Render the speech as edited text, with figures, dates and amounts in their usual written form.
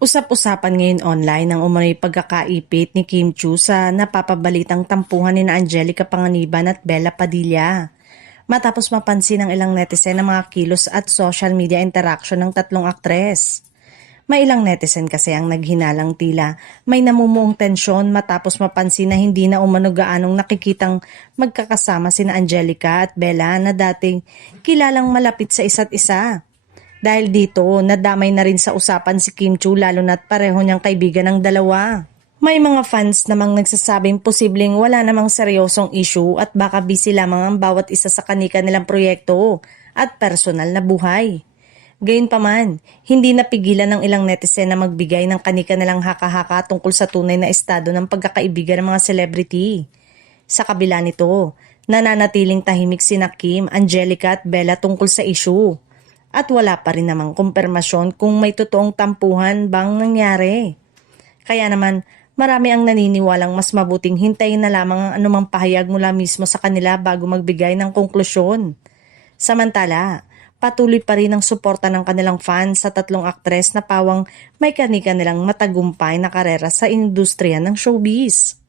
Usap-usapan ngayon online ang umano'y pagkakaipit ni Kim Chiu sa napapabalitang tampuhan ni Angelica Panganiban at Bella Padilla. Matapos mapansin ng ilang netizen ang mga kilos at social media interaction ng tatlong aktres. May ilang netizen kasi ang naghinalang tila may namumuong tensyon matapos mapansin na hindi na umano gaanong nakikitang magkakasama sina Angelica at Bella na dating kilalang malapit sa isa't isa. Dahil dito, nadamay na rin sa usapan si Kim Chiu lalo na't pareho niyang kaibigan ng dalawa. May mga fans namang nagsasabing posibleng wala namang seryosong issue at baka busy lamang ang bawat isa sa kanika nilang proyekto at personal na buhay. Gayunpaman, hindi napigilan ng ilang netizen na magbigay ng kanika nilang haka-haka tungkol sa tunay na estado ng pagkakaibigan ng mga celebrity. Sa kabila nito, nananatiling tahimik sina Kim, Angelica at Bella tungkol sa issue. At wala pa rin namang kumpirmasyon kung may totoong tampuhan bang nangyari. Kaya naman, marami ang naniniwalang mas mabuting hintayin na lamang ang anumang pahayag mula mismo sa kanila bago magbigay ng konklusyon. Samantala, patuloy pa rin ang suporta ng kanilang fans sa tatlong aktres na pawang may kanika nilang matagumpay na karera sa industriya ng showbiz.